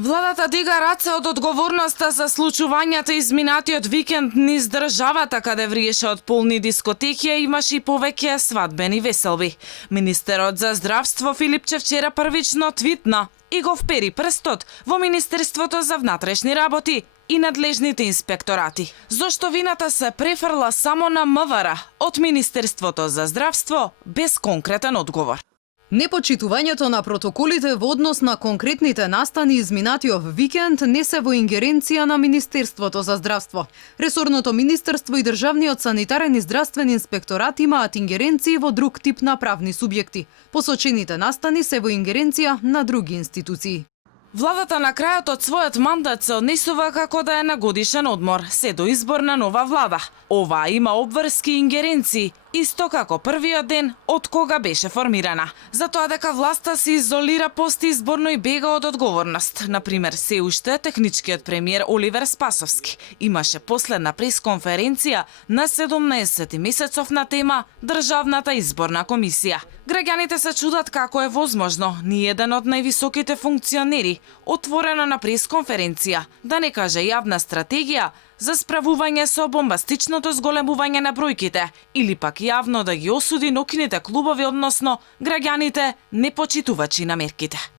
Владата дига раце од одговорноста за случувањата изминатиот викенд низ државата, каде вриеше од полни дискотеки, имаше и повеќе свадбени веселби. Министерот за здравство Филипче вчера првично твитна и го впери прстот во Министерството за внатрешни работи и надлежните инспекторати. Зошто вината се префрла само на МВР од Министерството за здравство без конкретен одговор. Непочитувањето на протоколите во однос на конкретните настани изминатиот викенд не се во ингеренција на Министерството за здравство. Ресорното министерство и Државниот санитарен и здравствен инспекторат имаат ингеренции во друг тип на правни субјекти. Посочените настани се во ингеренција на други институции. Владата на крајот од својот мандат се однесува како да е на годишен одмор, се до избор на нова влада. Ова има обврски и ингеренции, исто како првиот ден од кога беше формирана. Затоа дека власта се изолира постизборно и бега од одговорност. Например, се уште техничкиот премиер Оливер Спасовски имаше последна пресконференција на 17 месецов на тема Државната изборна комисија. Граѓаните се чудат како е возможно ни еден од највисоките функционери отворено на пресконференција да не каже јавна стратегија за справување со бомбастичното зголемување на бројките или пак јавно да ги осуди ноќните клубови, односно граѓаните непочитувачи на мерките.